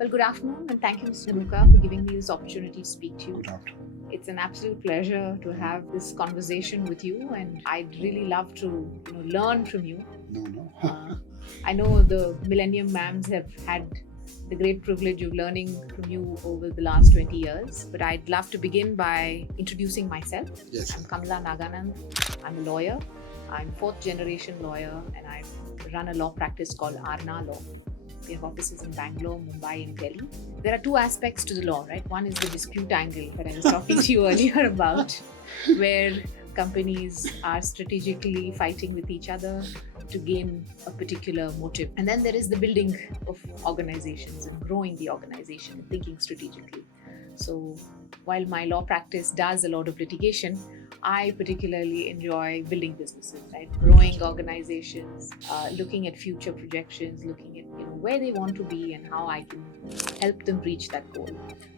Well, good afternoon, and thank you, Mr. Dhanuka, for giving me this opportunity to speak to you. Good afternoon. It's an absolute pleasure to have this conversation with you, and I'd really love to learn from you. No. I know the Millennium Mams have had the great privilege of learning from you over the last 20 years, but I'd love to begin by introducing myself. Yes. I'm Kamala Naganand. I'm a lawyer. I'm fourth generation lawyer, and I run a law practice called Arna Law. We have offices in Bangalore, Mumbai, and Delhi. There are two aspects to the law, right? One is the dispute angle that I was talking to you earlier about, where companies are strategically fighting with each other to gain a particular motive. And then there is the building of organizations and growing the organization and thinking strategically. So while my law practice does a lot of litigation, I particularly enjoy building businesses, right? Growing organizations, looking at future projections, looking at where they want to be and how I can help them reach that goal.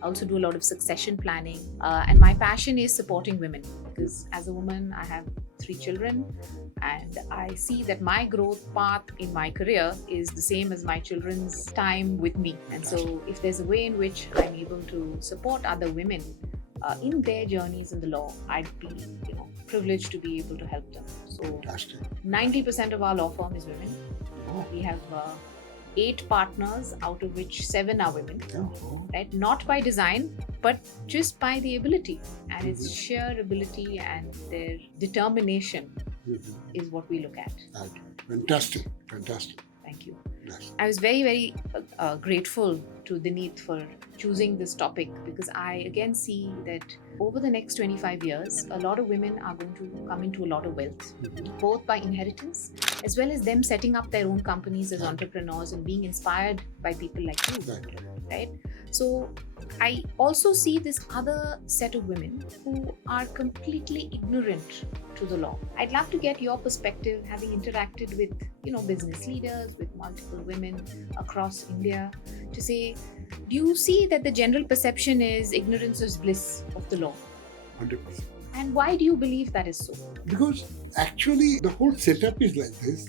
I also do a lot of succession planning, and my passion is supporting women because as a woman, I have 3 children, and I see that my growth path in my career is the same as my children's time with me. And so, if there's a way in which I'm able to support other women in their journeys in the law, I'd be privileged to be able to help them. So 90% of our law firm is women. We have 8 partners, out of which 7 are women, right? Not by design, but just by the ability. And it's sheer ability and their determination is what we look at. Fantastic. Thank you. Yes. I was very, very grateful to Dineet for choosing this topic because I again see that over the next 25 years, a lot of women are going to come into a lot of wealth, both by inheritance as well as them setting up their own companies as entrepreneurs and being inspired by people like you, right? So I also see this other set of women who are completely ignorant to the law. I'd love to get your perspective, having interacted with business leaders, with multiple women across India, to say, do you see that the general perception is ignorance is bliss of the law? 100%. And why do you believe that is so? Because actually the whole setup is like this.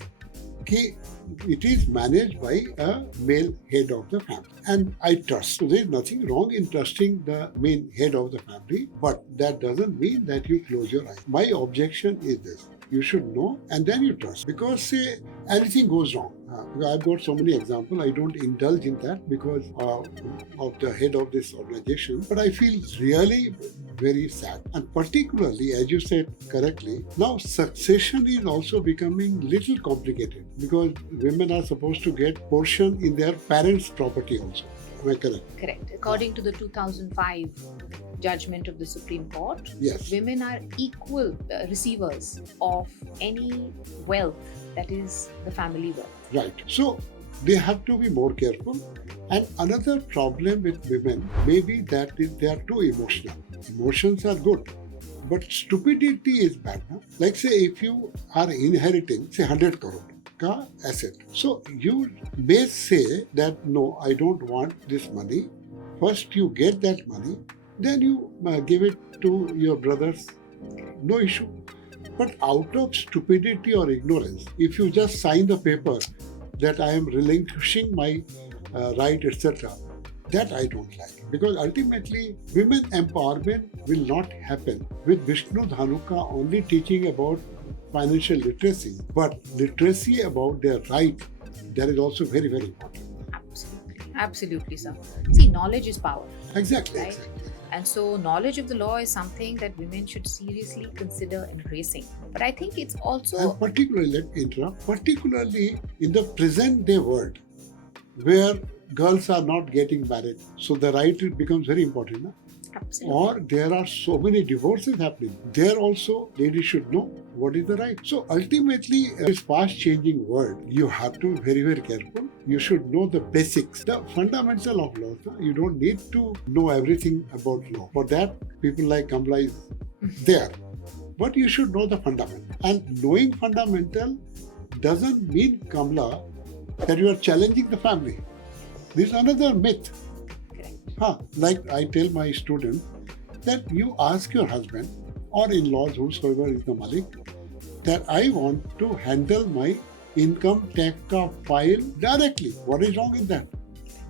It is managed by a male head of the family, and I trust. So there is nothing wrong in trusting the main head of the family, but that doesn't mean that you close your eyes. My objection is this: you should know and then you trust, because say anything goes wrong. I've got so many examples. I don't indulge in that because of the head of this organization, but I feel really very sad. And particularly, as you said correctly, now succession is also becoming little complicated because women are supposed to get portion in their parents' property also. Am I correct? Correct. According to the 2005 judgment of the Supreme Court, Yes. women are equal receivers of any wealth that is the family wealth. Right. So they have to be more careful. And another problem with women may be that they are too emotional. Emotions are good, but stupidity is bad. No? Like say if you are inheriting say 100 crore ka asset. So you may say that no, I don't want this money. First you get that money, then you give it to your brothers. No issue. But out of stupidity or ignorance, if you just sign the paper that I am relinquishing my right, etc., that I don't like. Because ultimately, women empowerment will not happen with Vishnu Dhanuka only teaching about financial literacy, but literacy about their right, that is also very, very important. Absolutely, sir. See, knowledge is power. Exactly. Right? And so knowledge of the law is something that women should seriously consider embracing. But I think it's also... And particularly, let me interrupt, particularly in the present day world, where girls are not getting married, so the right becomes very important. No? Absolutely. Or there are so many divorces happening. There also, ladies should know what is the right. So ultimately, in this fast-changing world, you have to be very, very careful. You should know the basics, the fundamental of law. You don't need to know everything about law. For that, people like Kamala is there. But you should know the fundamental. And knowing fundamental doesn't mean, Kamala, that you are challenging the family. This is another myth. Like I tell my student that you ask your husband or in-laws, whosoever is the Malik, that I want to handle my income tax file directly. What is wrong in that?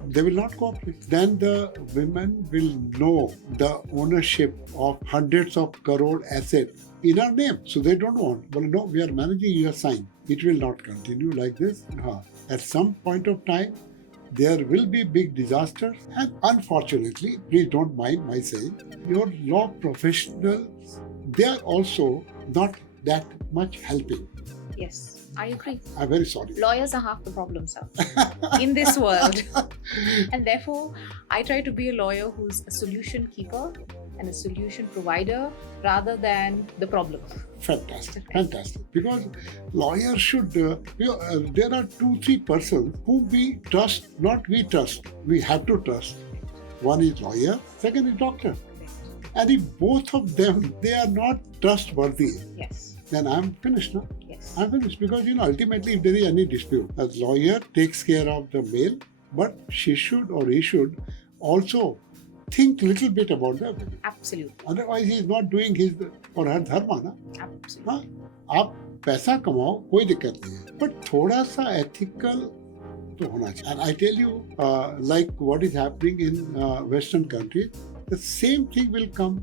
they will not cooperate. Then the women will know the ownership of hundreds of crore assets in our name. So they don't want, well, no, we are managing your sign. It will not continue like this. At some point of time, there will be big disasters, and unfortunately, please don't mind my saying, your law professionals, they are also not that much helping. Yes, I agree. I'm very sorry. Lawyers are half the problem, sir, in this world. And therefore, I try to be a lawyer who's a solution keeper and a solution provider rather than the problem. Fantastic, fantastic. Because lawyers should, there are 2-3 persons whom we trust, not we trust. We have to trust. One is lawyer, second is doctor. And if both of them, they are not trustworthy, Yes. then I'm finished, no? Yes. I'm finished because, ultimately if there is any dispute, a lawyer takes care of the male, but she should or he should also think little bit about the women. Absolutely. Otherwise he is not doing his or her dharma, na? Absolutely. हाँ, आप पैसा कमाओ कोई दिक्कत नहीं है, but थोड़ा सा ethical तो होना चाहिए. And I tell you, like what is happening in Western countries, the same thing will come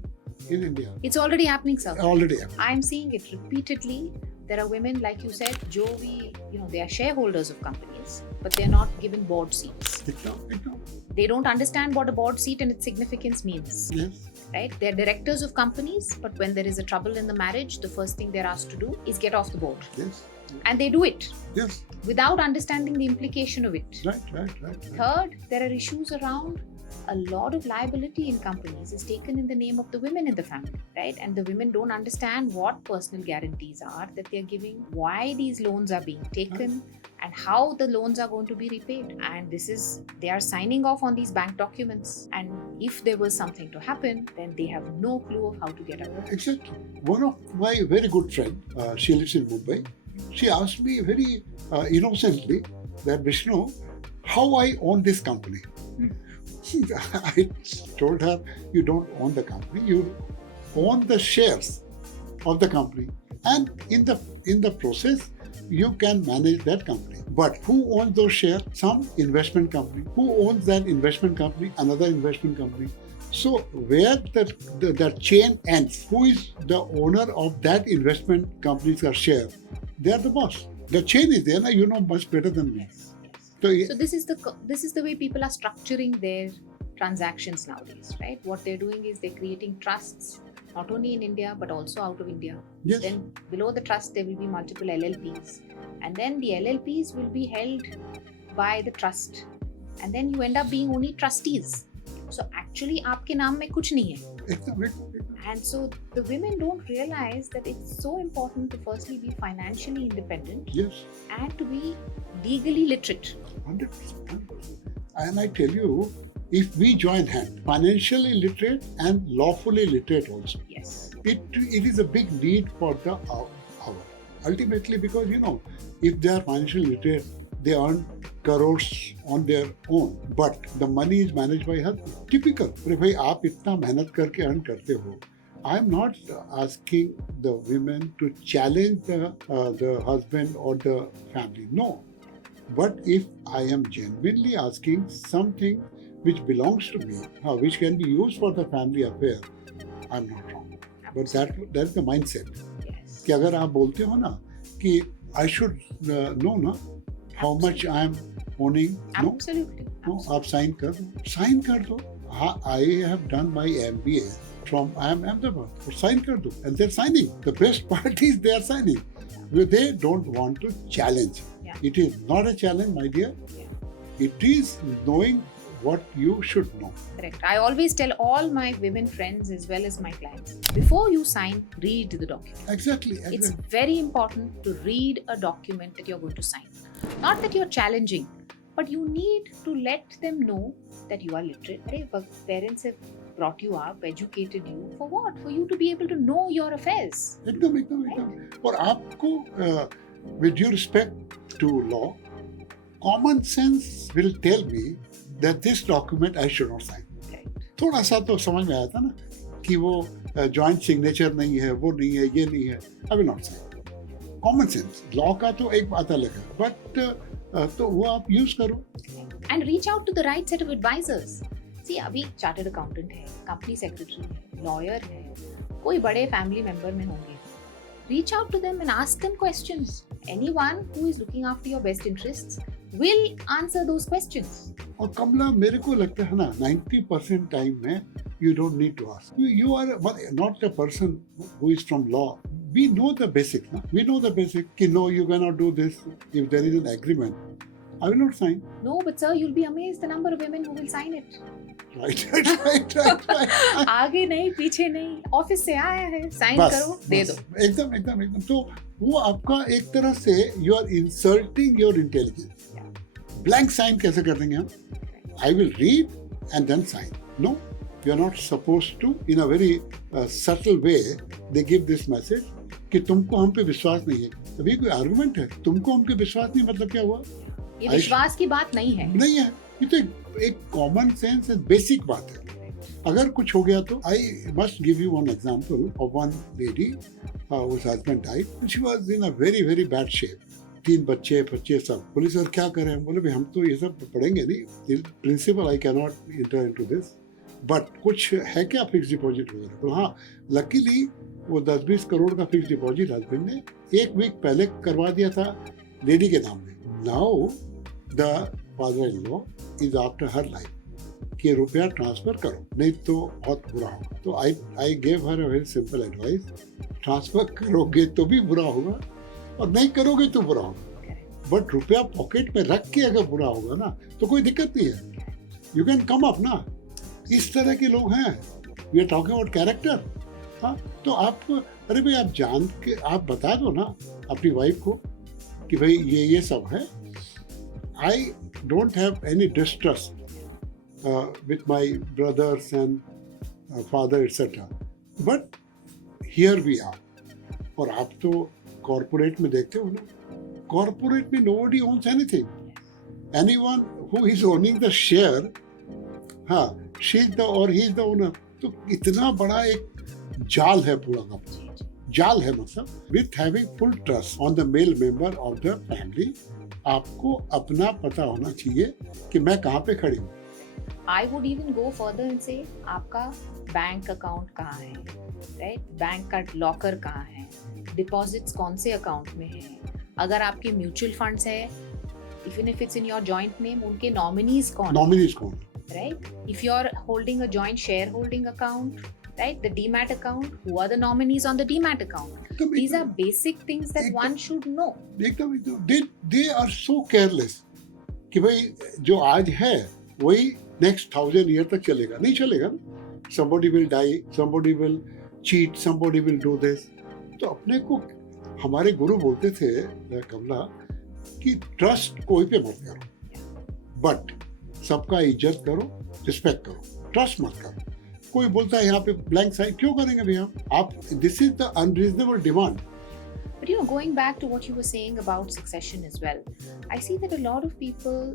in India. It's already happening, sir. Already happening. I'm seeing it repeatedly. There are women, like you said, they are shareholders of companies, but they're not given board seats. Ekdam. They don't understand what a board seat and its significance means. Yes. Right? They're directors of companies, but when there is a trouble in the marriage, the first thing they're asked to do is get off the board. Yes. And they do it Yes. without understanding the implication of it. Right. Third, there are issues around a lot of liability in companies is taken in the name of the women in the family, right? And the women don't understand what personal guarantees are that they're giving, why these loans are being taken, and how the loans are going to be repaid. And they are signing off on these bank documents. And if there was something to happen, then they have no clue of how to get out of it. Exactly. One of my very good friend, she lives in Mumbai. She asked me very innocently that, Vishnu, how I own this company. I told her, you don't own the company, you own the shares of the company, and in the process you can manage that company. But who owns those shares? Some investment company. Who owns that investment company? Another investment company. So where the chain ends, who is the owner of that investment company's share? They are the boss. The chain is there, now you know much better than me. So this is the way people are structuring their transactions nowadays, right? What they're doing is they're creating trusts, not only in India but also out of India. Yes. Then below the trust there will be multiple LLPs, and then the LLPs will be held by the trust, and then you end up being only trustees. So actually, आपके नाम में कुछ नहीं है. And so the women don't realize that it's so important to firstly be financially independent, yes, and to be legally literate. 100%. And I tell you, if we join hands, financially literate and lawfully literate also, Yes. it is a big need for the hour. Ultimately, because if they are financially literate, they earn crores on their own, but the money is managed by husband. Typical. अरे भाई आप इतना मेहनत करके earn करते हो. I am not asking the women to challenge the husband or the family. No. But if I am genuinely asking something which belongs to me, which can be used for the family affair, I am not wrong. But that's the mindset. Yes. कि अगर आप बोलते हो ना कि I should know ना how much I am owning. No. Absolutely. No, आप sign कर दो. हाँ, I have done my MBA from Ahmedabad. Sign कर दो, and they're signing. The best part is they are signing. They don't want to challenge. Yeah. It is not a challenge, my dear. Yeah. It is knowing what you should know. Correct. I always tell all my women friends as well as my clients, before you sign, read the document. Exactly. It's very important to read a document that you're going to sign. Not that you're challenging, but you need to let them know that you are literate. Hey, parents have brought you up, educated you. For what? For you to be able to know your affairs. एकदम. और आपको, with due respect to law, common sense will tell me that this document I should not sign. Right. थोड़ा सा तो समझ में आया था ना कि वो joint signature नहीं है, वो नहीं है, ये नहीं है. I will not sign. Common sense. Law का तो एक बात अलग है, but तो वो आप use करो. and reach out to the right set of advisors. See, अभी चार्टर्ड अकाउंटेंट है, कंपनी सेक्रेटरी है, लॉयर है, कोई बड़े फैमिली मेंबर में होंगे. Reach out to them and ask them questions. Anyone who is looking after your best interests will answer those questions. और कमला, मेरे को लगता है ना 90% टाइम में you don't need to ask. You are not a person who is from law. We know the basics. Na? We know the basic. कि no, you cannot do this. If there is an agreement, I will not sign. No, but sir, you'll be amazed the number of women who will sign it. Right. आगे नहीं, पीछे नहीं, office से आया है, sign करो, दे दो. एकदम. तो वो आपका एक तरह से you are insulting your intelligence. Blank sign कैसे कर देंगे हम? I will read and then sign. No, you are not supposed to. In a very subtle way, they give this message कि तुमको हम पे विश्वास नहीं है. अभी कोई आर्गुमेंट है, तुमको हम पे विश्वास नहीं, मतलब क्या हुआ? ये विश्वास की बात नहीं है. नहीं है, ये तो एक कॉमन सेंस एंड बेसिक बात है. अगर कुछ हो गया तो I must give you one example of one lady whose husband died and she was in a very very bad shape. 3 बच्चे सब. बोले सर क्या करें? बोले भाई हम तो ये सब पढ़ेंगे नहीं. Principal I can not enter into this, but कुछ है क्या फिक्स डिपॉजिट वगैरह? बोले हाँ, लकीली वो 10-20 करोड़ का फिक्स डिपॉजिट हस्बैंड ने 1 वीक पहले करवा दिया था लेडी के नाम में. Now the father in law is after her life कि रुपया ट्रांसफर करो, नहीं तो बहुत बुरा होगा. तो I gave her a very simple advice. Transfer करोगे तो भी बुरा होगा और नहीं करोगे तो बुरा होगा, बट रुपया पॉकेट में रख के अगर बुरा होगा ना तो कोई दिक्कत नहीं है. यू कैन कम अप ना. इस तरह के लोग हैं. We are talking about character. हाँ, तो आप अरे भाई आप जान के आप बता दो ना अपनी वाइफ को कि भाई ये सब है. I don't have any distrust with my brothers and father etcetera, but here we are. और आप तो कॉर्पोरेट में देखते हो ना, कॉर्पोरेट में nobody owns anything. Anyone who is owning the share, हाँ, शी इज द और ही इज द ओनर. तो इतना बड़ा एक जाल है पूरा का पूरा. जाल है मतलब. With having full trust on the male member of the family, आपको अपना पता होना चाहिए कि मैं कहाँ पे खड़ी हूँ. I would even go further and say आपका बैंक अकाउंट कहाँ है, राइट? बैंक का लॉकर कहाँ है, डिपॉजिट्स कौन से अकाउंट में है. अगर आपके म्यूचुअल फंड्स है, even if it's in your joint name, उनके नॉमिनीज कौन, right? If you're holding a joint shareholding account, right, the demat account, who are the nominees on the demat account? These are basic things that one should know. They are so careless कि भाई जो आज है वही next 1000 year तक चलेगा. नहीं चलेगा ना. Somebody will die, somebody will cheat, somebody will do this. तो अपने को हमारे गुरु बोलते थे कमला कि ट्रस्ट कोई पे मत करो, बट सबका इज्जत करो, रिस्पेक्ट करो, ट्रस्ट मत करो. कोई बोलता है यहाँ पे ब्लैंक साइन क्यों करेंगे भैया आप? This is the unreasonable demand. But you know, going back to what you were saying about succession as well, I see that a lot of people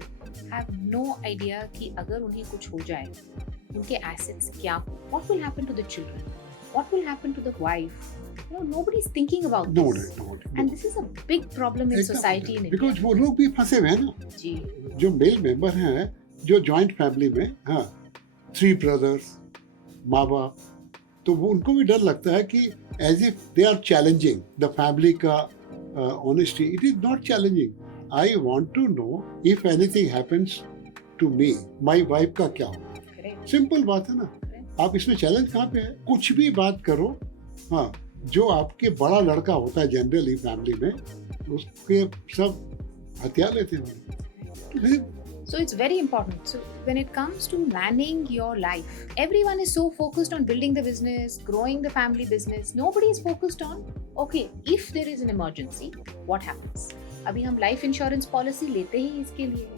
have no idea कि अगर उन्हें कुछ हो जाए, उनके assets क्या हो, what will happen to the children, what will happen to the wife. You know, nobody's thinking about this. No. And this is a big problem in society in India. Because वो लोग भी फंसे हुए हैं ना. जी. जो मेल मेंबर हैं, जो जॉइंट फैमिली में, हाँ, 3 ब्रदर्स, माँ बाप, तो वो उनको भी डर लगता है कि as if they are challenging the family का honesty. It is not challenging. I want to know if anything happens to me, my wife का क्या होगा. सिंपल बात है ना. आप इसमें चैलेंज कहाँ पे है? कुछ भी बात करो. हाँ, जो आपके बड़ा लड़का होता है जनरली फैमिली में, उसके सब हथियार लेते हैं. So it's very important. So when it comes to managing your life, everyone is so focused on building the business, growing the family business. Nobody is focused on, okay, if there is an emergency, what happens? अभी हम life insurance policy लेते ही इसके लिए,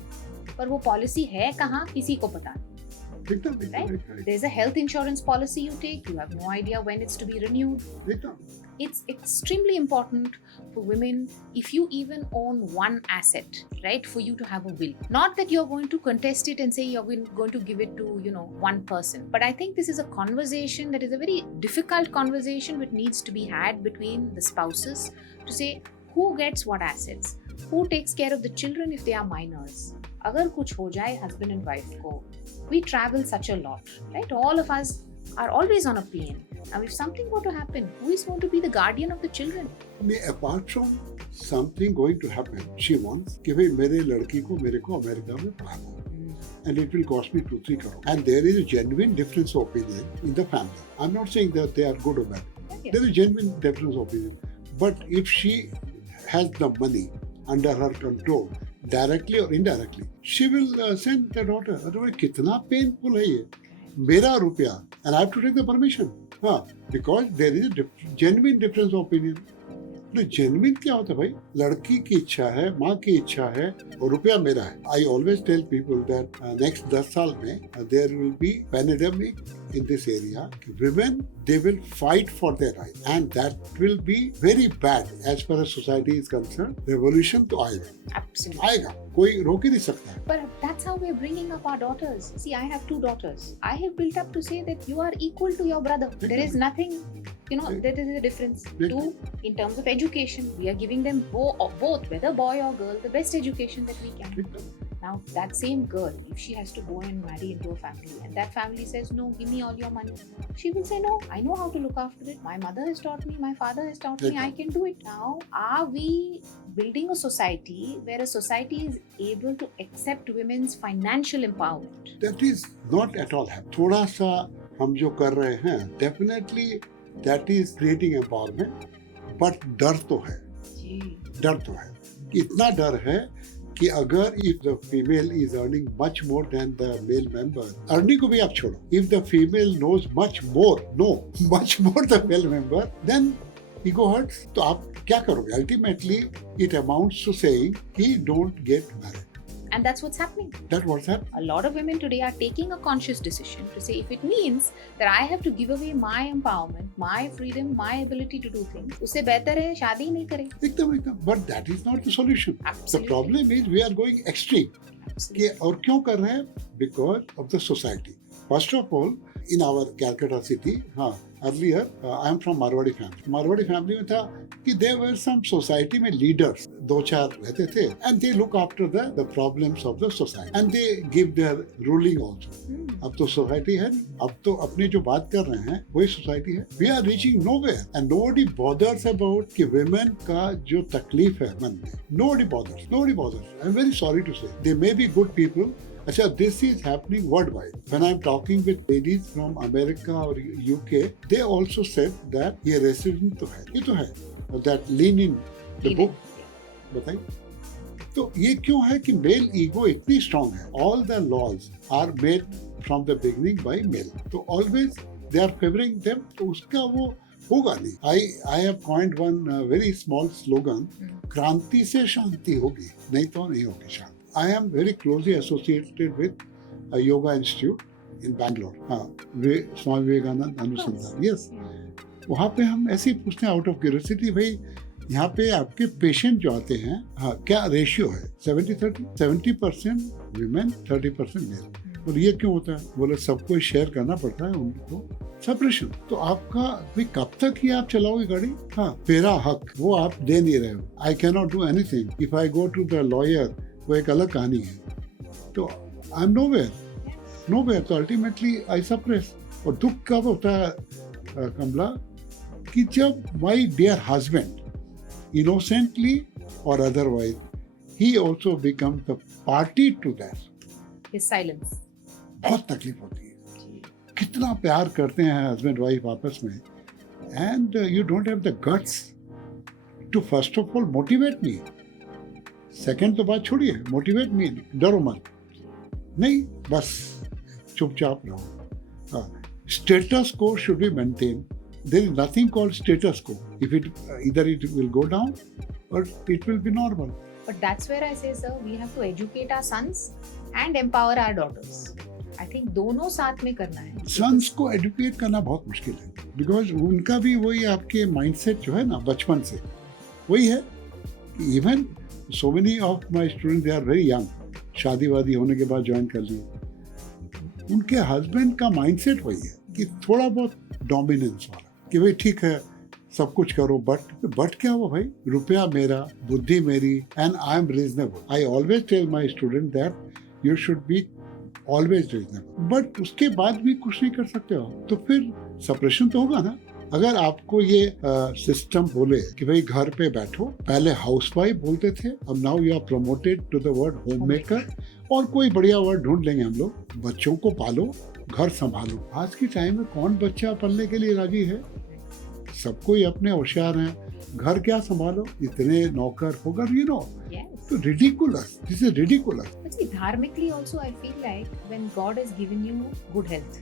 पर वो policy है कहाँ, किसी को पता नहीं. Right? There's a health insurance policy you take. You have no idea when it's to be renewed. It's extremely important for women, if you even own one asset, right, for you to have a will. Not that you're going to contest it and say you're going to give it to, you know, one person. But I think this is a conversation that is a very difficult conversation which needs to be had between the spouses to say who gets what assets, who takes care of the children if they are minors, अगर कुछ हो जाए husband and wife को, we travel such a lot, right? All of us are always on a plane. Now, if something were to happen, who is going to be the guardian of the children? Apart from something going to happen, she wants कि भाई मेरे लड़की को मेरे को America में पढ़ाना, and it will cost me 2-3 crore. And there is a genuine difference of opinion in the family. I'm not saying that they are good or bad. Okay. There is genuine difference of opinion. But if she has the money under her control, directly or indirectly, she will send the daughter. Otherwise, कितना painful है ये? मेरा रुपया, and I have to take the permission. हाँ, because there is a genuine difference of opinion. तो genuine क्या होता है भाई? लड़की की इच्छा है, माँ की इच्छा है और रुपया मेरा है. I always tell people that next 10 साल में there will be pandemic in this area. Women, they will fight for their rights, and that will be very bad as far as society is concerned. Revolution तो आएगा. Absolutely. आएगा, कोई रोक ही नहीं सकता है. But that's how we're bringing up our daughters. See, I have 2 daughters. I have built up to say that you are equal to your brother. There is nothing, there is a difference. 2, in terms of education, we are giving them both, whether boy or girl, the best education that we can. Now, that same girl, if she has to go and marry into a family, and that family says, no, give me all your money, she will say, no, I know how to look after it. My mother has taught me, my father has taught me, I can do it. Now, are we building a society where a society is able to accept women's financial empowerment? That is not at all happening. थोड़ा सा हम जो कर रहे हैं, definitely that is creating empowerment, but डर तो है. डर तो है. इतना डर है कि अगर if the female is earning much more than the male member, earning को भी आप छोड़ो, if the female knows much more the male member, then ego hurts. तो आप क्या करोगे? Ultimately, it amounts to saying he don't get married. And that's what's happening. That's what's happening. A lot of women today are taking a conscious decision to say, if it means that I have to give away my empowerment, my freedom, my ability to do things, उससे बेहतर है शादी ही नहीं करें. एकदम. But that is not the solution. Absolutely. The problem is we are going extreme. Absolutely. और क्यों कर रहे हैं? Because of the society. First of all, in our Calcutta city, earlier I am from Marwadi family. Marwadi family में था कि there were some society में leaders, 2-4 रहते थे, and they look after the problems of the society and they give their ruling also. अब तो society है, अब तो अपनी जो बात कर रहे हैं वही society है. We are reaching nowhere and nobody bothers about कि women का जो तकलीफ है मन में. Nobody bothers. I'm very sorry to say. They may be good people. अच्छा, this is happening worldwide. When I'm talking with ladies from America or UK, they also said that ये racism तो है, ये तो है. That Lenin, the book, बताइए. तो ये क्यों है कि male ego इतनी strong है? All the laws are made from the beginning by male. तो always they are favoring them. तो उसका वो होगा नहीं. I have coined one very small slogan. क्रांति से शांति होगी, नहीं तो नहीं होगी शांति. I am very closely associated with a yoga institute in Bangalore. Swami Vivekananda अनुसंधान. Yes. वहाँ पे हम ऐसे ही पूछते हैं out of curiosity, भाई यहाँ पे आपके पेशेंट जो आते हैं, क्या रेशियो है? 70-30? 70% women, 30% male. और ये क्यों होता है? बोले सबको शेयर करना पड़ता है उनको. सेपरेशन. तो आपका भाई कब तक ही आप चलाओगे गाड़ी? मेरा हक वो आप दे नहीं रहे हो. I cannot do anything. If I go to the lawyer, वो एक अलग कहानी है. तो आई एम नोवेयर. तो अल्टीमेटली आई सप्रेस. और दुख कब होता है कमला कि जब माई डियर हस्बैंड इनोसेंटली और otherwise he also become the party to that. His silence. बहुत तकलीफ होती है. कितना प्यार करते हैं हस्बैंड वाइफ आपस में, and you don't have the guts to first of all motivate me. Second तो बात छोड़िए, मोटिवेट मी. डरो मत, नहीं बस चुपचाप रहो. Status quo should be maintain. There is nothing called status quo. If it either it will go down or it will be normal. But that's where I say, sir, we have to educate our sons and empower our daughters. I think दोनों साथ में करना है. Sons को educate करना बहुत मुश्किल है, बिकॉज उनका भी वही आपके माइंडसेट जो है ना बचपन से वही है. Even so many of my students, they are very young. शादी वादी होने के बाद ज्वाइन कर लिए. उनके हस्बैंड का माइंडसेट वही है कि थोड़ा बहुत डोमिनेंस वाला, कि भाई ठीक है सब कुछ करो, बट क्या हुआ भाई? रुपया मेरा, बुद्धि मेरी, and I am reasonable. I always tell my student that you should be always reasonable. But उसके बाद भी कुछ नहीं कर सकते हो, तो फिर सेपरेशन तो होगा ना. अगर आपको ये सिस्टम बोले कि भाई घर पे बैठो, पहले हाउसवाइफ बोलते थे, अब now you are promoted to the word home maker, और कोई बढ़िया वर्ड ढूंढ लेंगे हम लोग. बच्चों को पालो, घर संभालो. आज की टाइम में कौन बच्चा पालने के लिए राजी है? सब कोई अपने होशियार हैं. घर क्या संभालो, इतने नौकर होगा, यू नो. Yes. तो ridiculous. This is ridiculous. But see, dharmically also, I feel like when God has given you good health,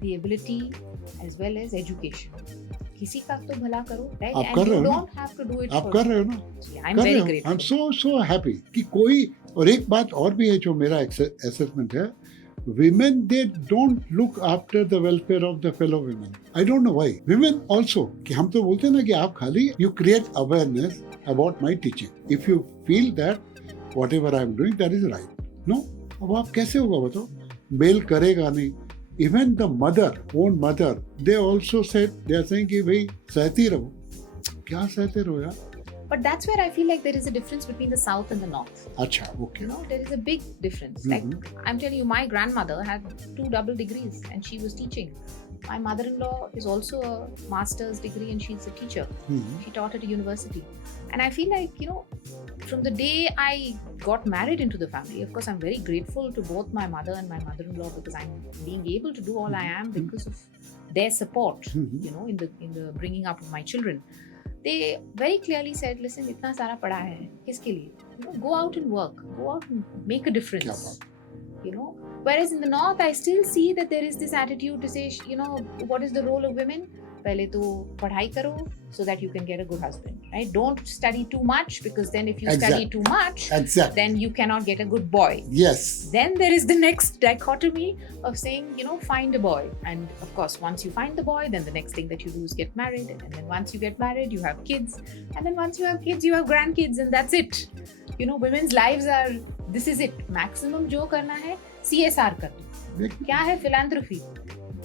the ability as well as education, किसी का तो भला करो, right? आप And कर रहे you हो ना? don't have to do it आप for कर रहे हो ना? I'm कर very रहे हो. grateful. I'm so happy कि कोई. और एक बात और भी है जो मेरा assessment है, women, they don't look after the welfare of the fellow women. I don't know why. Women also, कि हम तो बोलते हैं ना कि आप खाली you create awareness about my teaching. If you feel that whatever I am doing, that is right. No? अब आप कैसे होगा बताओ? मेल करेगा नहीं. Even the own mother, they also said, they are saying कि भाई सहती रहो. क्या सहते रहो यार? But that's where I feel like there is a difference between the south and the north. अच्छा, okay. You know, there is a big difference. Like I'm telling you, my grandmother had 2 double degrees and she was teaching. My mother-in-law is also a master's degree and she's a teacher. She taught at a university. And I feel like, you know, from the day I got married into the family, of course, I'm very grateful to both my mother and my mother-in-law because I'm being able to do all I am because of their support, you know, in the bringing up of my children. They very clearly said, listen, itna sara pada hai, kiske liye? You know, go out and work, go out and make a difference. You know, whereas in the north, I still see that there is this attitude to say, you know, what is the role of women? पहले तो पढ़ाई करो so that you can get a good husband, right? Don't study too much because then if you study too much, then you cannot get a good boy. Yes. Then there is the next dichotomy of saying, you know, find a boy. And of course, once you find the boy, then the next thing that you do is get married. And then once you get married, you have kids. And then once you have kids, you have grandkids and that's it. You know, women's lives are, this is it. Maximum जो करना है, CSR कर दो. क्या है philanthropy?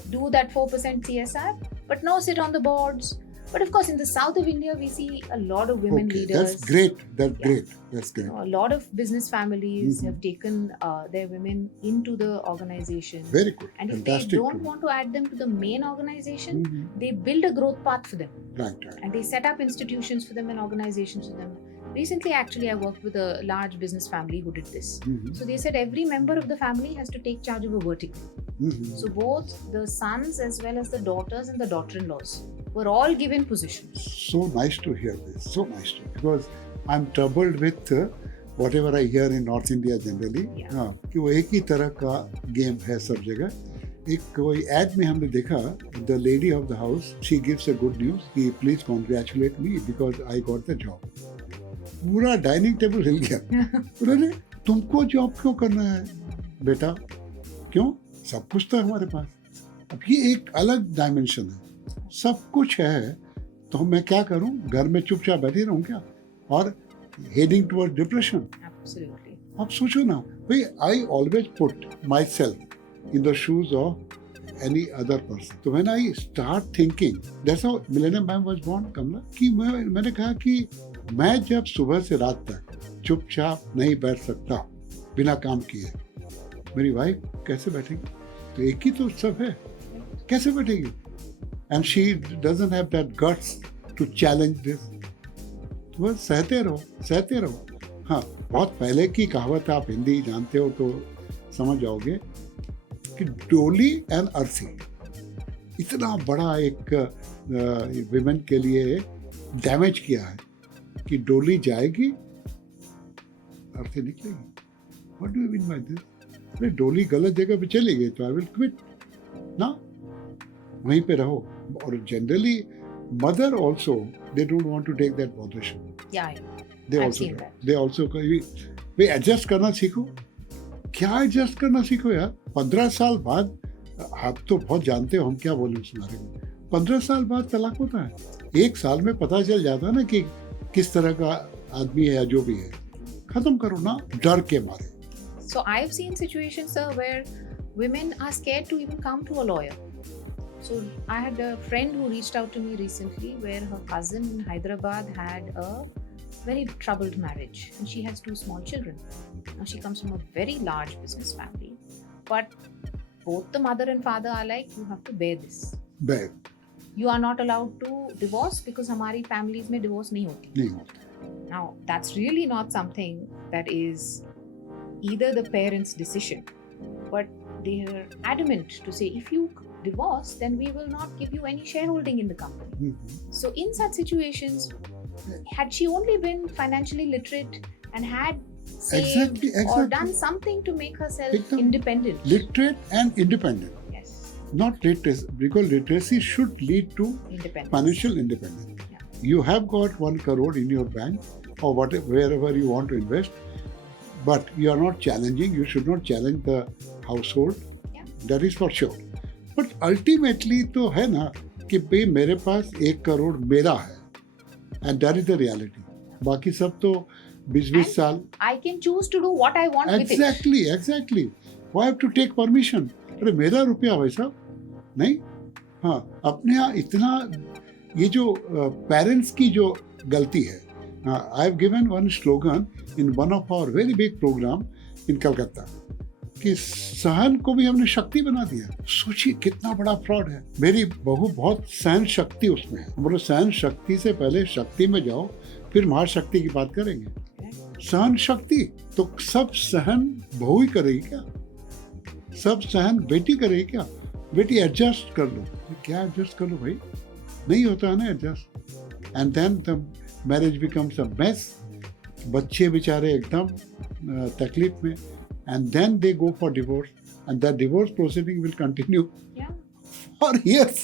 Do that 4% CSR, but no sit on the boards. But of course, in the south of India, we see a lot of women leaders. That's great. That's great. That's great. You know, a lot of business families have taken their women into the organization. Very good. And if Fantastic they don't want to add them to the main organization, they build a growth path for them. Right. And they set up institutions for them and organizations for them. Recently, actually, I worked with a large business family who did this. So they said every member of the family has to take charge of a vertical. So both the sons as well as the daughters and the daughter-in-laws were all given positions. So nice to hear this. So nice to, because I'm troubled with whatever I hear in North India generally. हाँ, कि वो एक ही तरह का game है सब जगह. एक कोई ad में हमने देखा, the lady of the house, she gives a good news कि please congratulate me because I got the job. पूरा डाइनिंग टेबल हिल गया. उन्होंने, तुमको जॉब क्यों करना है बेटा? क्यों? सब कुछ तो है हमारे पास. अब ये एक अलग डायमेंशन है. सब कुछ है तो मैं क्या करूं? घर में चुपचाप बैठी रहूं क्या? और हेडिंग टुवर्ड डिप्रेशन. Absolutely. आप सोचो ना भाई, I always put my self in the shoes of any other person. So when I start thinking, that's how Millennium Ma'am was born, Kamala, कि मैंने कहा कि मैं जब सुबह से रात तक चुपचाप नहीं बैठ सकता बिना काम किए, मेरी वाइफ कैसे बैठेगी? तो एक ही तो सब है, कैसे बैठेगी? And she doesn't have that guts to challenge this. तो बस सहते रहो. हाँ, बहुत पहले की कहावत, आप हिंदी जानते हो तो समझ जाओगे कि डोली एंड अर्थी इतना बड़ा एक विमेन के लिए डैमेज किया है कि डोली जाएगी, अर्थी निकलेगी. What do you mean by this? अरे डोली गलत जगह पे चली गई तो आई विल क्विट ना, वहीं पे रहो. और generally mother also they don't want to take that position. They also भाई एडजस्ट करना सीखो. क्या एडजस्ट करना सीखो यार? 15 साल बाद, आप तो बहुत जानते हो हम क्या बोले उस बारे में. 15 साल बाद तलाक होता है. 1 साल में पता चल जाता है ना कि किस तरह का आदमी है या जो भी है. खत्म करो ना डर के मारे. So I've seen situations, sir, where women are scared to even come to a lawyer. So I had a friend who reached out to me recently where her cousin in Hyderabad had a very troubled marriage and she has two small children. Now she comes from a very large business family, but both the mother and father are like, you have to bear this. Bad. You are not allowed to divorce because हमारी families में divorce नहीं होती. नहीं होता. Now that's really not something that is either the parents' decision, but they are adamant to say if you divorce, then we will not give you any shareholding in the company. So in such situations, had she only been financially literate and had saved or done something to make herself independent. Literate and independent. Yes. Not literacy, because literacy should lead to financial independence. Yeah. You have got 1 crore in your bank or whatever, wherever you want to invest, but you are not challenging. You should not challenge the household. Yeah. That is for sure. But ultimately तो है ना कि भाई मेरे पास 1 करोड़ मेरा है, and that is the reality. बाकी सब तो 20-20 साल. I can choose to do what I want with it. Exactly. Why have to take permission? अरे मेरा रुपया भाई साहब नहीं. हाँ, अपने यहाँ इतना ये जो पेरेंट्स की जो गलती है. I have given one slogan in one of our very big program in Calcutta. कि सहन को भी हमने शक्ति बना दिया. सोचिए कितना बड़ा फ्रॉड है. मेरी बहू बहुत सहन शक्ति उसमें है. बोलो सहन शक्ति से पहले शक्ति में जाओ, फिर महाशक्ति की बात करेंगे. सहन शक्ति तो सब सहन बहू ही करेगी क्या? सब सहन बेटी करेगी क्या? बेटी एडजस्ट कर लो. क्या एडजस्ट कर लो भाई? नहीं होता है ना adjust. And then the marriage becomes a mess. बच्चे बेचारे एकदम तकलीफ में. And then they go for divorce, and that divorce proceeding will continue for years.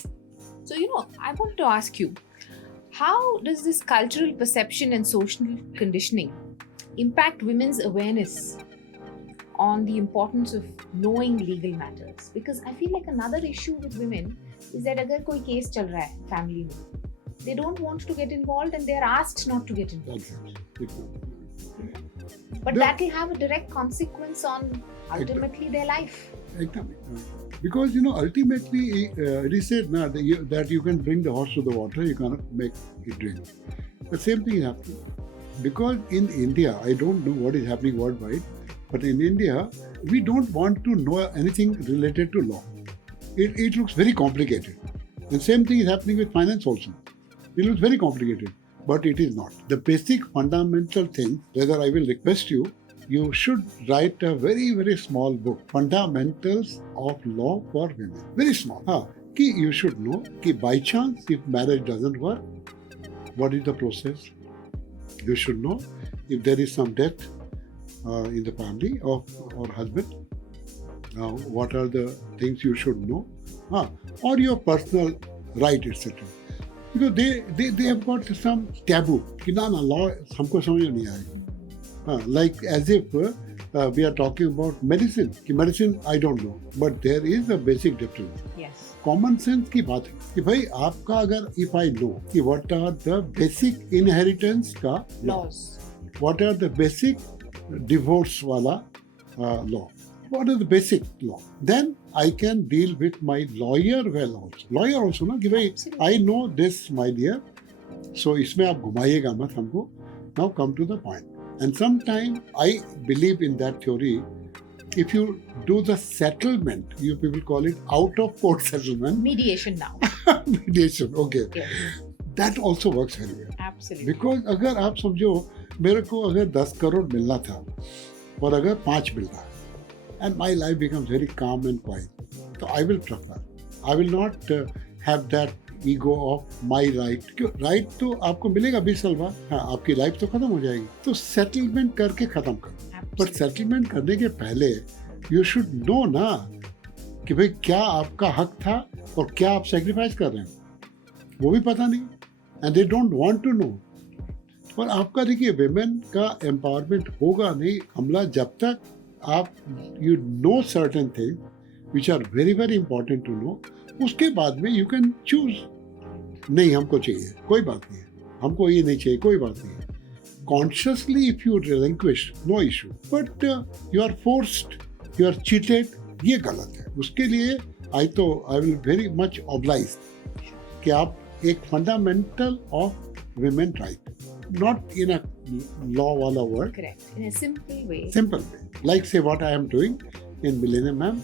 So, I want to ask you, how does this cultural perception and social conditioning impact women's awareness on the importance of knowing legal matters? Because I feel like another issue with women is that अगर कोई case चल रहा है family में, they don't want to get involved and they are asked not to get involved. But that will have a direct consequence on ultimately their life. Exactly. Because ultimately it is said now that you can bring the horse to the water, you cannot make it drink. The same thing is happening. Because in India, I don't know what is happening worldwide, but in India, we don't want to know anything related to law. It looks very complicated. And same thing is happening with finance also. It looks very complicated. But it is not. The basic fundamental thing, whether I will request you, you should write a very, very small book, Fundamentals of Law for Women. Very small. Ki you should know कि by chance if marriage doesn't work, what is the process? You should know if there is some death in the family of or husband. What are the things you should know? Or your personal right, etc. Because they have got some taboo कि ना law हमको समझ नहीं आएगा. Like as if we are talking about medicine. कि medicine I don't know, but there is a basic difference. Yes. Common sense की बात है कि भाई आपका अगर if I know कि what are the basic inheritance का laws, what are the basic divorce वाला law. What is the basic law? Then I can deal with my lawyer well also. Lawyer also ना कि भाई I know this my dear. So इसमें आप घुमाइएगा मत हमको. Now come to the point. And sometimes I believe in that theory. If you do the settlement, you people call it out of court settlement. Mediation now. Mediation, okay. Yes. That also works very well. Absolutely. Because अगर आप समझो मेरे को अगर 10 करोड़ मिलना था और अगर 5 मिलता and my life becomes very calm and quiet. So I will prefer. I will not have that ego of my right. क्यों right तो आपको मिलेगा 20 साल बाद. हाँ, आपकी लाइफ तो खत्म हो जाएगी. तो सेटलमेंट करके खत्म करो. पर सेटलमेंट करने के पहले you should know ना कि भाई क्या आपका हक था और क्या आप सेक्रीफाइस कर रहे हैं. वो भी पता नहीं. And they don't want to know. और आपका देखिए women का empowerment होगा नहीं हमला जब तक आप you know certain things which are very very important to know. उसके बाद में you can choose. नहीं हमको चाहिए कोई बात नहीं है, हमको ये नहीं चाहिए कोई बात नहीं है. Consciously if you relinquish, no issue. But you are forced, you are cheated, ये गलत है. उसके लिए I will very much oblige कि आप एक fundamental of women right, not in a law wala word, Correct. In a simple way. simple way. Like say what I am doing in Millennium Ma'am,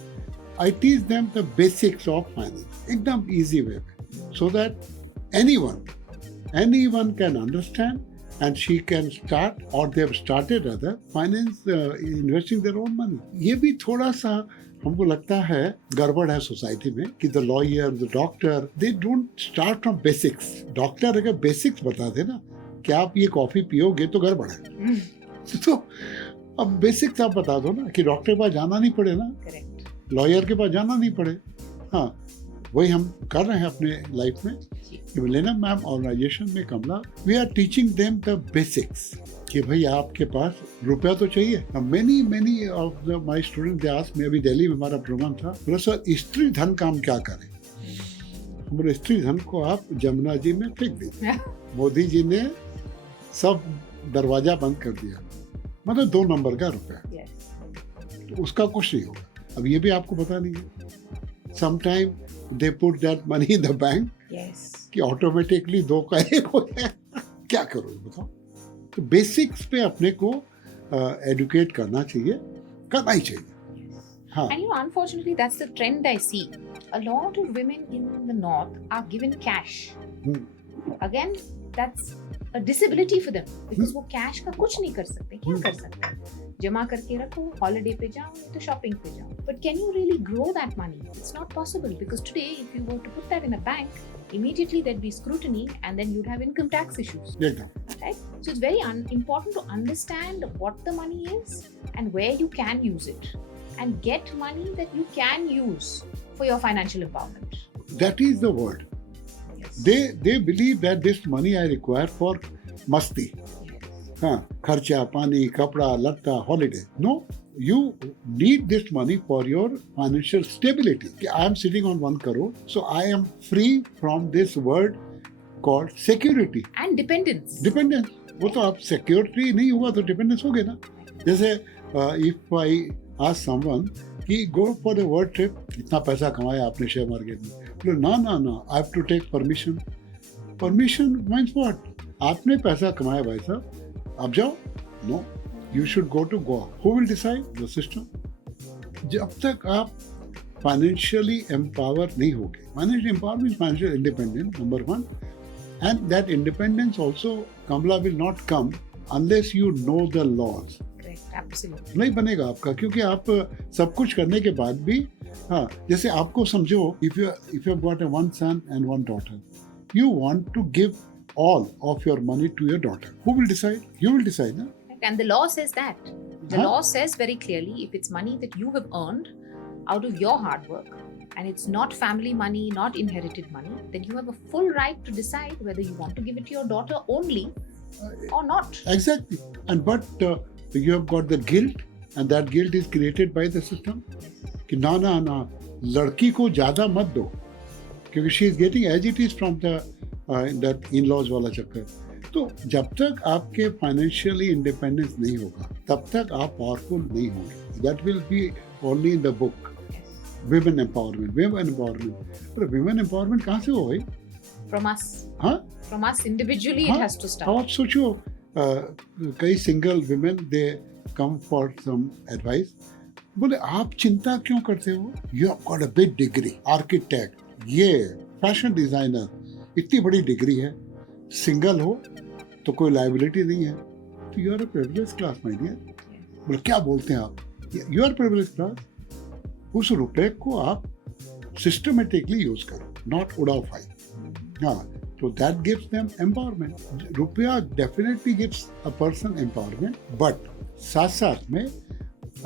I teach them the basics of finance, एकदम easy way, so that anyone can understand and she can start, or they have started rather, finance, investing their own money. ये भी थोड़ा सा हमको लगता है गड़बड़ है सोसाइटी में कि the lawyer, the doctor, they don't start from basics. Doctor अगर बेसिक्स बता दे ना कि आप ये कॉफी पियोगे तो गड़बड़ है. तो अब बेसिक्स आप बता दो ना कि डॉक्टर के पास जाना नहीं पड़े ना, Correct. लॉयर के पास जाना नहीं पड़े. हाँ, वही हम कर रहे हैं अपने लाइफ में. मिलेनियम मैम ऑर्गेनाइजेशन में Kamala, we are teaching them the basics कि भाई आपके पास रुपया तो चाहिए. Many of my student they ask me, अभी दिल्ली में हमारा प्रोग्राम था, बोला सर स्त्री धन का हम क्या करें. हमारे स्त्री धन को आप जमुना जी में फेंक दीजिए. मोदी जी ने सब दरवाजा बंद कर दिया, मतलब 2 नंबर का रुपया. Yes. तो उसका कुछ नहीं होगा. अब ये भी आपको पता नहीं है. Sometime they put that money in the bank Yes. कि ऑटोमेटिकली 2 का 1 हो जाए. क्या करो बताओ. तो बेसिक्स पे अपने को एडुकेट करना चाहिए, करना ही चाहिए. हाँ. And unfortunately, that's the trend I see. A lot of women in the north are given cash. Again, that's a disability for them because वो cash का कुछ नहीं कर सकते. क्या कर सकते? जमा करके रखो, holiday पे जाओ, नहीं तो shopping पे जाओ. But can you really grow that money? It's not possible because today, if you were to put that in a bank, immediately there'd be scrutiny and then you'd have income tax issues. एकदम. Right? So it's very important to understand what the money is and where you can use it and get money that you can use for your financial empowerment. That is the word. Yes. They believe that this money I require for masti. हाँ, खर्चा, पानी, कपड़ा, लत्ता, holiday. No, you need this money for your financial stability. I am sitting on 1 crore, so I am free from this word called security. And dependence. Dependence. वो तो आप security नहीं हुआ तो dependence हो गया ना. जैसे if I ask someone कि go for a world trip, इतना पैसा कमाया आपने शेयर मार्केट में, बोले ना, I have to take permission. Permission means what? आपने पैसा कमाया भाई साहब, आप जाओ. No, you should go to Goa. Who will decide? The system. जब तक आप financially empowered नहीं होगे, financial empowerment is financial independence, number 1, and that independence also, Kamala, will not come unless you know the laws. Correct, absolutely. नहीं बनेगा आपका, क्योंकि आप सब कुछ करने के बाद भी, हाँ, जैसे आपको समझो, if you have got a 1 son and 1 daughter, you want to give all of your money to your daughter. Who will decide? You will decide, na? And the law says that. The Huh? law says very clearly if it's money that you have earned out of your hard work and it's not family money, not inherited money, then you have a full right to decide whether you want to give it to your daughter only or not. Exactly. And but you have got the guilt, and that guilt is created by the system. कि ना लड़की को ज़्यादा मत दो, क्योंकि she is getting as it is from the that in-laws वाला चक्कर. तो जब तक आपके फाइनेंशियली इंडिपेंडेंस नहीं होगा, तब तक आप पावरफुल नहीं होंगे. That will be only in the book. Women empowerment. अरे विमेन एम्पावरमेंट कहाँ से हो भाई? From us. हाँ, From us individually, हाँ? it has to start. आप सोचो, कई single women they come for some advice, बोले आप चिंता क्यों करते हो? You have got a big degree, architect, ये फैशन डिजाइनर, इतनी बड़ी डिग्री है, सिंगल हो तो कोई लाइबिलिटी नहीं है, तो you are a privilege class my dear. बोले क्या बोलते हैं आप? You are privilege class. उस रुपए को आप सिस्टमेटिकली यूज करो, नॉट उड़ाओ फाई. हाँ, तो दैट गिव्स देम एम्पावरमेंट. रुपया definitely gives a person empowerment, but साथ साथ में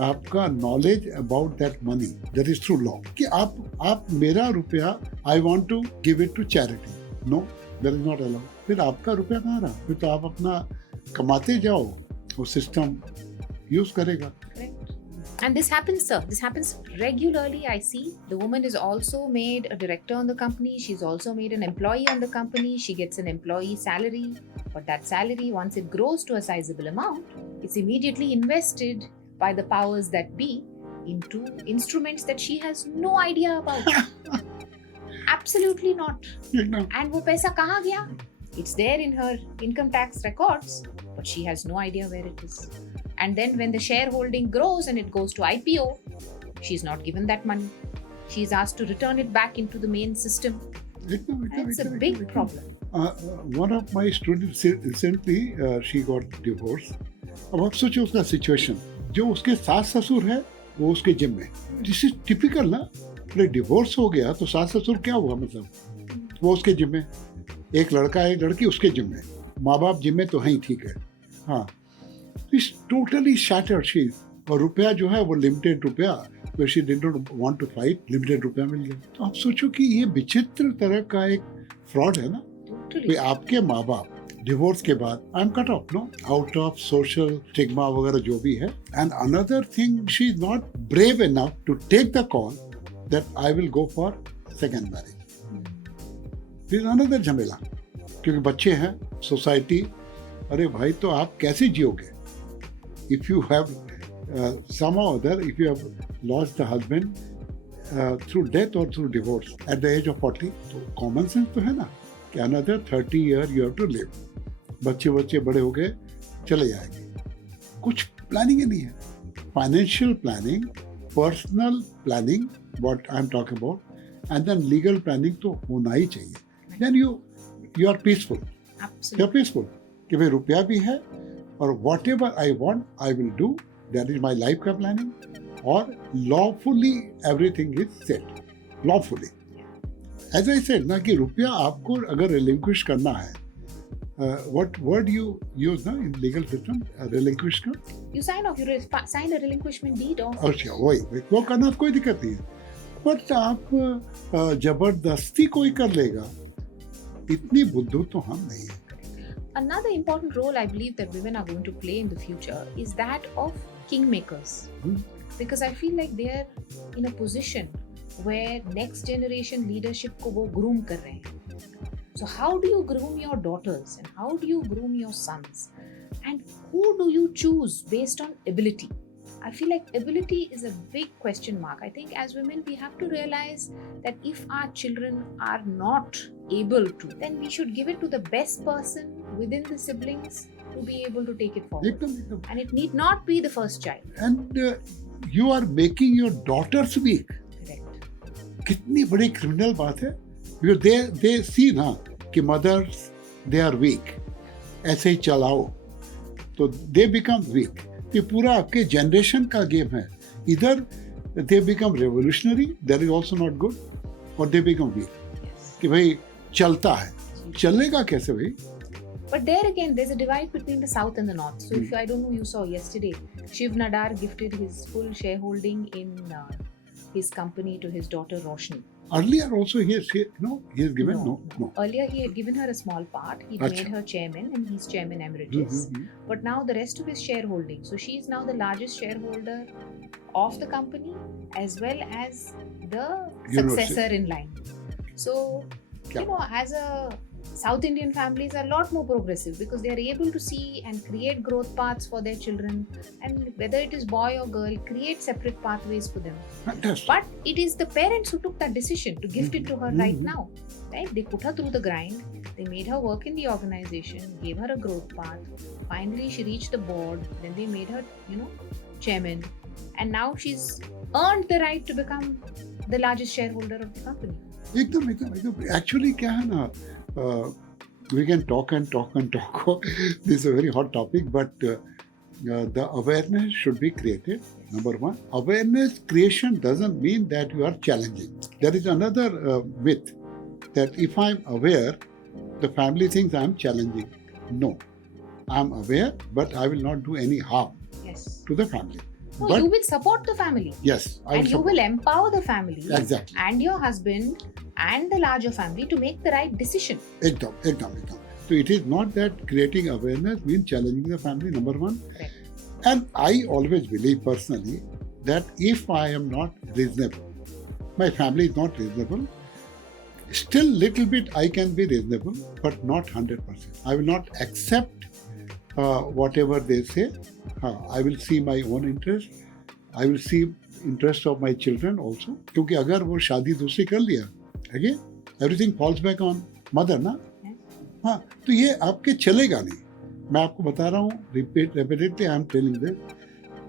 आपका knowledge about that money, that is through law. कि आप मेरा रुपया, I want to give it to charity, no, that is not allowed. फिर आपका रुपया कहाँ रहा? फिर तो आप अपना कमाते जाओ, वो सिस्टम यूज करेगा. Correct. And this happens, sir. This happens regularly. I see the woman is also made a director on the company. She's also made an employee on the company. She gets an employee salary. But that salary, once it grows to a sizable amount, it's immediately invested by the powers that be into instruments that she has no idea about. Absolutely not. एकदम And वो पैसा कहाँ गया? It's there in her income tax records, but she has no idea where it is. And then when the shareholding grows and it goes to IPO, she's not given that money. She's asked to return it back into the main system. And it's a big problem. One of my students recently she got divorced. अब आप सोचो उसका situation, जो उसके सास ससुर है वो उसके जिम्मे. दिस इज टिपिकल ना. अरे डिवोर्स हो गया तो सास ससुर क्या हुआ, मतलब वो उसके जिम्मे. एक लड़का एक लड़की उसके जिम्मे, माँ बाप जिम्मे तो हैं ही, ठीक है. हाँ, इट्स टोटली शैटर्ड शी. और रुपया जो है वो लिमिटेड रुपया, तो she did not want to fight, limited रुपया मिल गया. तो आप सोचो कि ये विचित्र तरह का एक फ्रॉड है ना. Totally. आपके माँ बाप डिवोर्स के बाद I am cut off, no, out of social stigma वगैरह जो भी है. And another thing, she is not brave enough to take the call that I will go for second marriage. This another झमेला, क्योंकि बच्चे हैं, सोसाइटी. अरे भाई, तो आप कैसे जियोगे if you have somehow or other, if you have lost the husband through death or through divorce at the age of 40, तो कॉमन सेंस तो है ना कि another 30 year you have to live. बच्चे बच्चे बड़े हो गए, चले जाएंगे. कुछ प्लानिंग ही नहीं है. Financial planning, personal planning, what I'm talking about, and then legal planning तो होना ही चाहिए. Then you are peaceful. Absolutely. You're peaceful. कि भाई रुपया भी है और whatever I want I will do. That is my life का planning. और lawfully everything is set. Lawfully. As I said ना कि रुपया आपको अगर relinquish करना है, what word you use ना in legal system, relinquish का? You sign off. You sign a relinquishment deed off. अच्छा, वही वो करना कोई दिक्कत नहीं है. बट आप जबरदस्ती कोई कर लेगा, इतनी बुद्धू तो हम नहीं है. Another important role I believe that women are going to play in the future is that of kingmakers. Because I feel like they're in a position where next generation leadership को वो groom कर रहे हैं. So how do you groom your daughters and how do you groom your sons? And who do you choose based on ability? I feel like ability is a big question mark. I think as women we have to realize that if our children are not able to, then we should give it to the best person within the siblings to be able to take it forward. एकदम. And it need not be the first child. And you are making your daughters weak. Correct. कितनी बड़ी criminal बात है. Because they see ना कि mothers they are weak, ऐसे ही चलाओ तो they become weak. ये पूरा आपके जनरेशन का गेम है. इधर they become revolutionary, that is also not good, or they become weak. कि भाई चलता है, चलेगा कैसे भाई? But there again, there's a divide between the south and the north. So if I don't know, you saw yesterday, Shiv Nadar gifted his full shareholding in his company to his daughter Roshni. Earlier also he has given no. Earlier he had given her a small part. He made her chairman and he's chairman emeritus. But now the rest of his shareholding. So she is now the largest shareholder of the company as well as the successor in line. So, you know, as a South Indian families are a lot more progressive because they are able to see and create growth paths for their children, and whether it is boy or girl, create separate pathways for them. Fantastic. But it is the parents who took that decision to gift it to her right now. Right? They put her through the grind. They made her work in the organization, gave her a growth path. Finally, she reached the board. Then they made her, chairman. And now she's earned the right to become the largest shareholder of the company. एकदम. Actually क्या है ना, we can talk and talk. This is a very hot topic, but the awareness should be created. Number one, awareness creation doesn't mean that you are challenging. There is another myth that if I'm aware, the family thinks I'm challenging. No, I'm aware, but I will not do any harm to the family. No, but you will support the family. Yes, I will and you will empower the family. Exactly. And your husband and the larger family to make the right decision. एकदम. So it is not that creating awareness means challenging the family, number one. Correct. And I always believe personally that if I am not reasonable, my family is not reasonable, still little bit I can be reasonable, but not 100%. I will not accept whatever they say. I will see my own interest. I will see interest of my children also. क्योंकि अगर वो शादी दूसरी कर लिया, again everything falls back on mother ना. हाँ, तो ये आपके चलेगा नहीं. मैं आपको बता रहा हूँ, repeatedly I am telling this,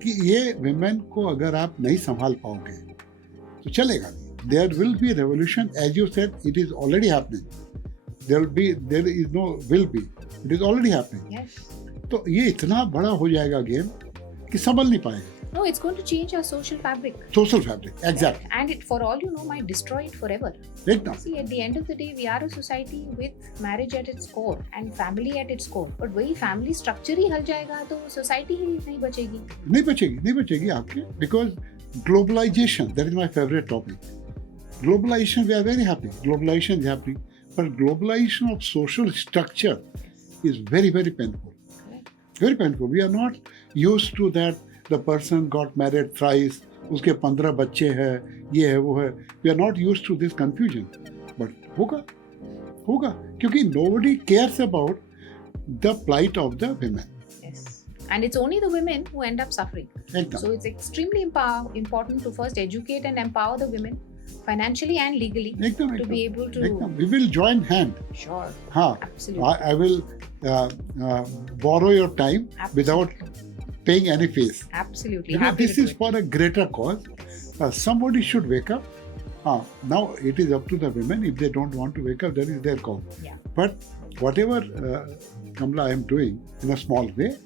कि ये women को अगर आप नहीं संभाल पाओगे, तो चलेगा नहीं. There will be revolution, as you said, it is already happening. There is no will be, it is already happening. Yes. तो ये इतना बड़ा हो जाएगा गेम कि संभल नहीं पाएगा. No, it's going to change our social fabric. Social fabric, exactly. And it, for all you know, might destroy it forever. एकदम. See, at the end of the day, we are a society with marriage at its core and family at its core. But वही family structure ही हल जाएगा तो society ही नहीं बचेगी. नहीं बचेगी आपके. Because globalization, that is my favorite topic. Globalization, we are very happy. Globalization is happening. But globalization of social structure is very, very painful. Very painful. We are not used to that. The person got married thrice. उसके 15 बच्चे हैं. ये है वो है. We are not used to this confusion. But होगा. क्योंकि nobody cares about the plight of the women. Yes. And it's only the women who end up suffering. एकदम. So it's extremely important to first educate and empower the women financially and legally to be able to. एकदम. We will join hand. Sure. हाँ. Absolutely. I will borrow your time without paying any fees. Absolutely. You know, Happy this to is do for a greater cause. Somebody should wake up. Now it is up to the women. If they don't want to wake up, that is their call. Yeah. But whatever Kamala I am doing in a small way,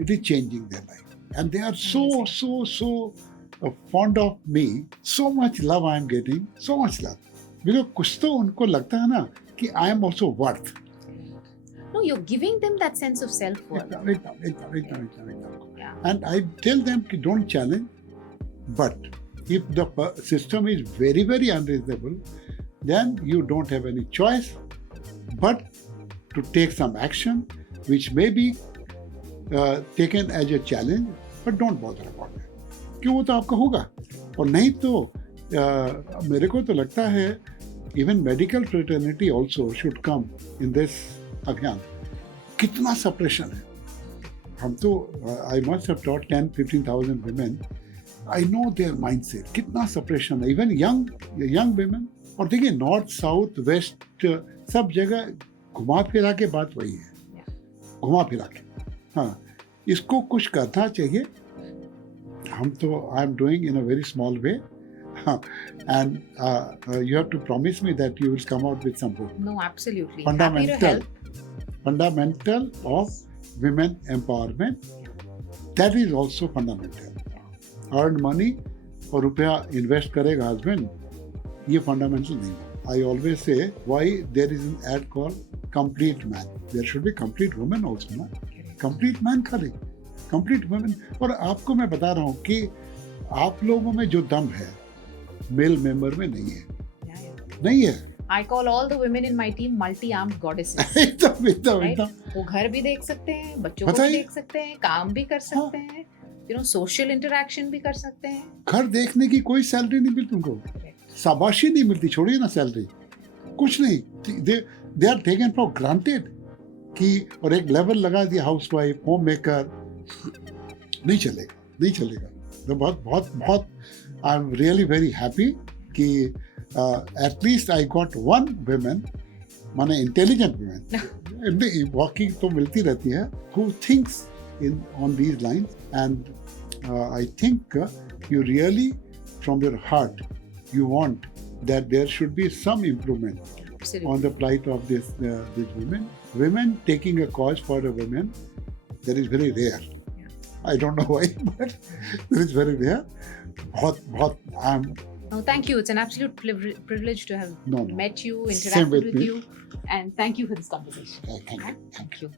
it is changing their life. And they are so fond of me. So much love I am getting. So much love. Because कुछ तो उनको लगता है ना कि I am also worth. No, you're giving them that sense of self-worth. एकदम. Yeah. And I tell them कि don't challenge, but if the system is very, very unreasonable, then you don't have any choice but to take some action which may be taken as a challenge, but don't bother about it. क्यों वो तो आपका होगा. और नहीं तो मेरे को तो लगता है even medical fraternity also should come in this अभियान. कितना सप्रेशन है. हम तो I must have taught 10-15,000 women. I know their mindset. कितना सप्रेशन है. Even young women. और देखिए नॉर्थ साउथ वेस्ट सब जगह घुमा फिरा के बात वही है. घुमा फिरा के. हाँ, इसको कुछ करना चाहिए. हम तो I am doing in a very small way. And you have to promise me that you will come out with some book. No, absolutely. Happy to help. Fundamental of women empowerment. That is also fundamental. Earn money और रुपया invest करेगा husband, ये fundamental नहीं है. I always say why there is an ad called complete man. There should be complete woman also, ना? Complete man खाली. Complete women. और आपको मैं बता रहा हूँ कि आप लोगों में जो दम है मेल मेंबर में नहीं है. नहीं है. I call all the women in my team multi-armed goddesses. एकदम. वो घर भी देख सकते हैं, बच्चों को भी देख सकते हैं, काम भी कर सकते हैं, social interaction भी कर सकते हैं. घर देखने की कोई सैलरी नहीं मिलती उनको. शाबाशी नहीं मिलती. छोड़िए ना सैलरी. कुछ नहीं. They are taken for granted कि और एक लेवल लगा दिया हाउसवाइफ, होम मेकर. नहीं चलेगा. तो बहुत I am really very happy कि at least I got one woman, माने intelligent women. Walking तो मिलती रहती है who thinks on these lines, and I think you really from your heart you want that there should be some improvement. Absolutely. On the plight of these women. Women taking a cause for a woman, that is very rare. Yeah. I don't know why, but that is very rare. No, thank you. It's an absolute privilege to have met you, Same interacted with with me. you, and thank you for this conversation. Thank you. Thank you.